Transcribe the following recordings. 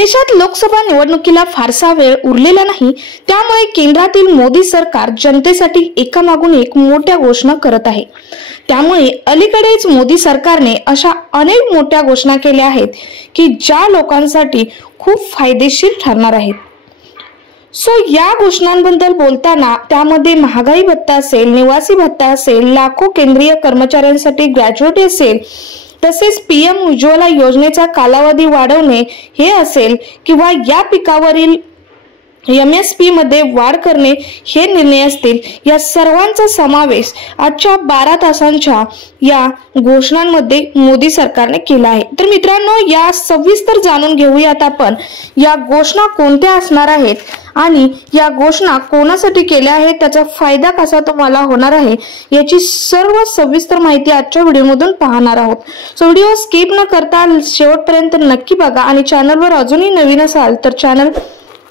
देशात लोकसभा निवडणुकीला फारसा वेळ उरलेला नाही, त्यामुळे केंद्रातील मोदी सरकार जनतेसाठी एकामागून एक मोठ्या घोषणा करत आहे। त्यामुळे अलीकडेच मोदी सरकारने अशा अनेक मोठ्या घोषणा केल्या आहेत की ज्या लोकांसाठी खूप फायदेशीर ठरणार आहेत। या घोषणांबद्दल बोलताना त्यामध्ये महागाई भत्ता असेल, निवासी भत्ता असेल, लाखो केंद्रीय कर्मचाऱ्यांसाठी ग्रॅज्युएटी असेल, तसेच पीएम उज्ज्वला योजनेचा कालावधी वाढवणे हे असेल किंवा या पिकावरील एमएसपी मध्ये वाढ करणे हे निर्णय असतील, या सर्वांचा समावेश आजच्या 12 तासांच्या या घोषणांमध्ये मोदी सरकारने केला आहे। तर मित्रांनो, या सविस्तर जाणून घेऊयात आपण या घोषणा कोणत्या असणार आहेत आणि या घोषणा कोणासाठी केल्या आहेत, त्याचा फायदा कसा तुम्हाला होणार आहे याची सर्व सविस्तर माहिती आजच्या व्हिडिओमधून पाहणार आहोत। व्हिडिओ स्किप न करता शेवटपर्यंत नक्की बघा आणि चॅनलवर अजूनही नवीन असाल तर चॅनल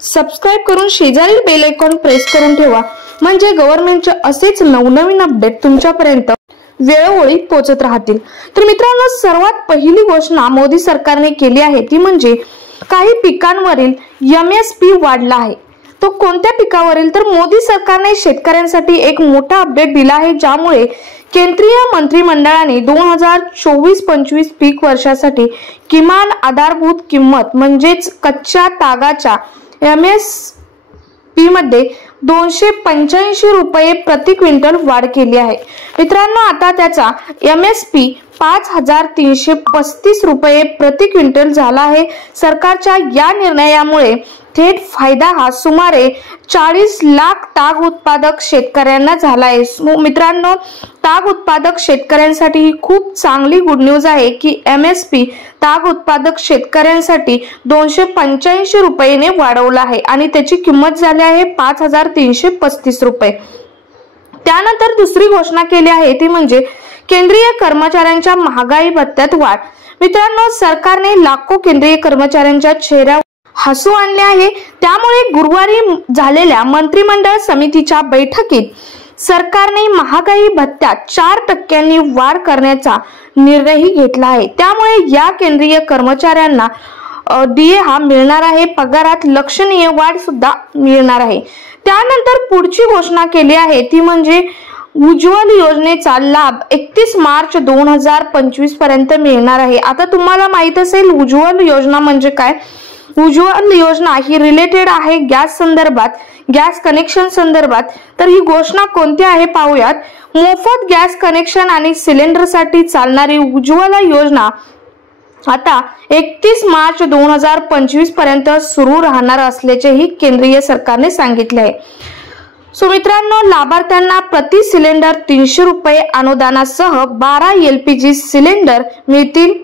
सबस्क्राइब करून शेजारील बेल आयकॉन प्रेस करून ठेवा, म्हणजे गव्हर्नमेंटचे असेच नवनवीन अपडेट तुमच्यापर्यंत वेळोवेळी पोहोचत राहतील। तर मित्रांनो, सर्वात पहिली घोषणा मोदी सरकारने केली आहे ती म्हणजे काही पिकांवरील एमएसपी वाढला आहे। तो कोणत्या पिकावरील, तर मोदी सरकारने शेतकऱ्यांसाठी एक मोठा अपडेट दिला आहे, ज्यामुळे केंद्रीय मंत्रिमंडळाने 2024-25 पीक वर्षासाठी किमान आधारभूत किंमत म्हणजेच कच्च्या तागाच्या एमएसपी मध्ये 285 रुपये प्रति क्विंटल वाढ केली आहे। मित्रांनो, आता त्याचा एमएसपी 5335 रुपये प्रति क्विंटल झाला आहे। सरकारच्या या निर्णयामुळे थेट फायदा हा सुमारे 40 लाख ताग उत्पादक शेतकऱ्यांना झाला आहे। मित्रांनो, ताग उत्पादक शेतकऱ्यांसाठी ही खूप चांगली गुड न्यूज आहे की एमएसपी ताग उत्पादक शेतकऱ्यांसाठी 285 रुपयाने वाढवला आहे आणि त्याची किंमत झाली आहे 5335 रुपये। त्यानंतर दुसरी घोषणा केली आहे ती म्हणजे केंद्रीय कर्मचाऱ्यांच्या महागाई भत्त्यात वाढ। मित्रांनो, सरकारने लाखो केंद्रीय कर्मचाऱ्यांच्या चेहऱ्यावर हसू आणले आहे। त्यामुळे गुरुवारी झालेल्या मंत्रिमंडळ समितीच्या बैठकीत सरकारने महागाई भत्त्यात 4% वाढ करण्याचा निर्णयही घेतला आहे। त्यामुळे या केंद्रीय कर्मचाऱ्यांना डीए हा मिळणार आहे, पगारात लक्षणीय वाढ सुद्धा मिळणार आहे। त्यानंतर पुढची घोषणा केली आहे ती म्हणजे उज्ज्वल योजनेचा लाभ 31 मार्च 2025 पर्यंत मिळणार आहे। आता तुम्हाला माहित असेल उज्ज्वल योजना म्हणजे काय। उज्ज्वल योजना ही रिलेटेड आहे गॅस संदर्भात, गॅस कनेक्शन संदर्भात। तर ही घोषणा कोणती आहे पाहूयात। मोफत गॅस कनेक्शन आणि सिलेंडरसाठी चालणारी उज्ज्वला योजना आता 31 मार्च 2025 पर्यंत सुरू राहणार असल्याचेही केंद्रीय सरकारने सांगितले आहे। मित्रांनो, लाभार्थ्यांना प्रति सिलेंडर 300 रुपये अनुदानासह 12 LPG सिलेंडर मिळतील।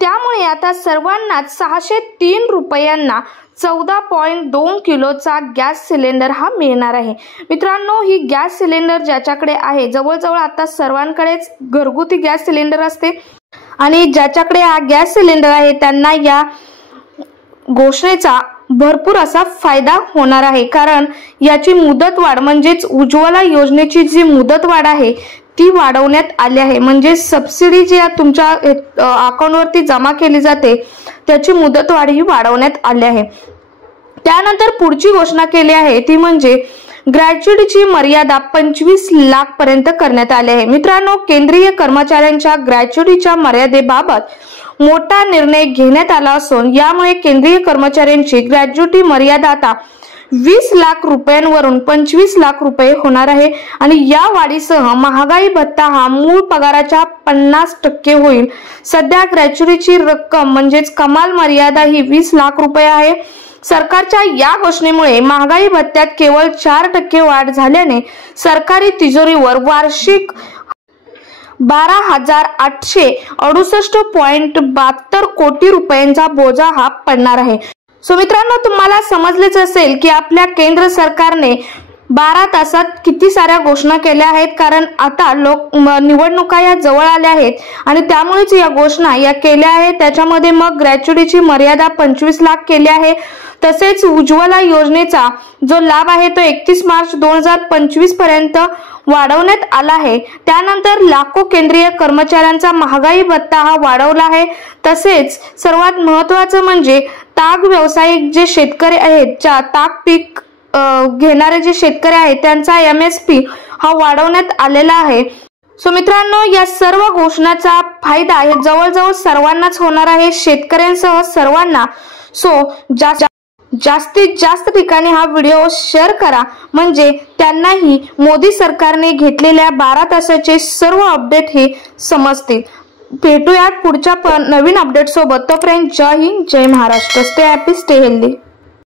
त्यामुळे आता सर्वांनाच 603 रुपयांना 14.2 किलोचा गॅस सिलेंडर हा मिळणार आहे। मित्रांनो, ही गॅस सिलेंडर ज्याच्याकडे आहे, जवळजवळ आता सर्वांकडेच घरगुती गॅस सिलेंडर असते आणि ज्याच्याकडे हा गॅस सिलेंडर आहे त्यांना या घोषणेचा भरपूर असा फायदा होणार आहे, कारण याची मुदतवाढ म्हणजेच उज्ज्वला योजनेची जी मुदतवाढ आहे ती वाढवण्यात आली आहे। म्हणजे सबसिडी जी तुमच्या अकाउंटवरती जमा केली जाते त्याची मुदतवाढ ही वाढवण्यात आली आहे। त्यानंतर पुढची घोषणा केली आहे ती म्हणजे ग्रॅज्युएटीची मर्यादा 25 लाख पर्यंत करण्यात आली आहे। मित्रांनो, केंद्रीय कर्मचाऱ्यांच्या ग्रॅज्युएटीच्या मर्यादेबाबत मोठा निर्णय घेण्यात आला असून यामुळे केंद्रीय कर्मचाऱ्यांची ग्रॅज्युएटी मर्यादा आता 20 लाख रुपयांवरून 25 लाख रुपये होणार आहे आणि या वाढीसह महागाई भत्ता हा मूळ पगाराच्या 50% होईल। सध्या ग्रॅज्युएटीची रक्कम म्हणजेच कमाल मर्यादा ही 20 लाख रुपये आहे। सरकारच्या या घोषणेमुळे महागाई भत्त्यात केवळ 4% वाढ झाल्याने सरकारी तिजोरीवर वार्षिक 12,868.72 कोटी रुपयांचा बोजा हा पडणार आहे। मित्रांनो, तुम्हाला समजलेच असेल की आपल्या केंद्र सरकारने 12 तासात किती साऱ्या घोषणा केल्या आहेत, कारण आता निवडणुका या जवळ आल्या आहेत आणि त्यामुळेच या घोषणा या केल्या आहेत। त्याच्यामध्ये मग ग्रॅज्युएटीची मर्यादा 25 लाख केली आहे, तसेच उज्ज्वला योजनेचा जो लाभ आहे तो 31 मार्च 2025 पर्यंत वाढवण्यात आला आहे। त्यानंतर लाखो केंद्रीय कर्मचाऱ्यांचा महागाई भत्ता हा वाढवला आहे। तसेच सर्वात महत्त्वाचं म्हणजे ताग व्यावसायिक जे शेतकरी आहेत, ज्या ताग पीक घेणारे जे शेतकरी आहेत त्यांचा MSP हा वाढवण्यात आलेला आहे। सो मित्रांनो, या सर्व घोषणाचा फायदा हे जवळजवळ सर्वांनाच होणार आहे, शेतकऱ्यांसह सर्वांना। सो जास्तीत जास्त ठिकाणी हा व्हिडिओ शेअर करा, म्हणजे त्यांनाही मोदी सरकारने घेतलेल्या 12 तासाचे सर्व अपडेट हे समजतील। भेटूयात पुढच्या नवीन अपडेट सोबत। तोपर्यंत जय हिंद, जय Maharashtra. Stay happy, stay healthy.